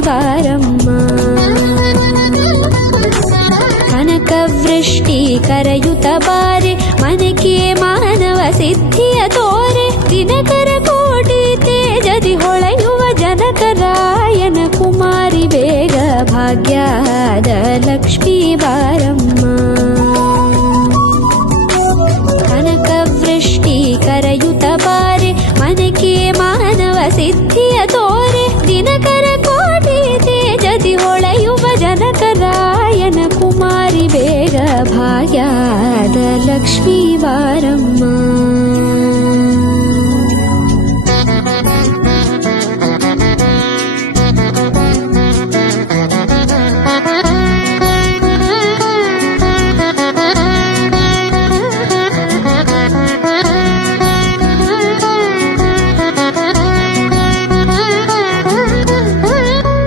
ಬಾರಮ್ಮ. ಕನಕವೃಷ್ಟಿ ಕರಯುತ ಬಾರೆ ಮನಕೆ ಮಾನವ ಸಿದ್ಧಿಯ ತೋರೆ. ದಿನಕರ ಕೋಟಿ ತೇಜದಿ ಹೊಳೆಯುವ ಜನಕರಾಯನ ಕುಮಾರಿ ಬೇಗ ಭಾಗ್ಯದ ಲಕ್ಷ್ಮೀ ಬಾರಮ್ಮ. ಕನಕವೃಷ್ಟಿ ಕರಯುತ ಬಾರೆ ಮನಕೆ ಮಾನವ ಸಿದ್ಧಿಯ ತೋರೆ. ದಿನಕರ ಕೋಟಿ ತೇಜದಿ ಹೊಳೆಯುವ ಜನಕರಾಯನ ಕುಮಾರಿ ಬೇಗ ಭಾಗ್ಯದ ಲಕ್ಷ್ಮೀ ಬಾರಮ್ಮ.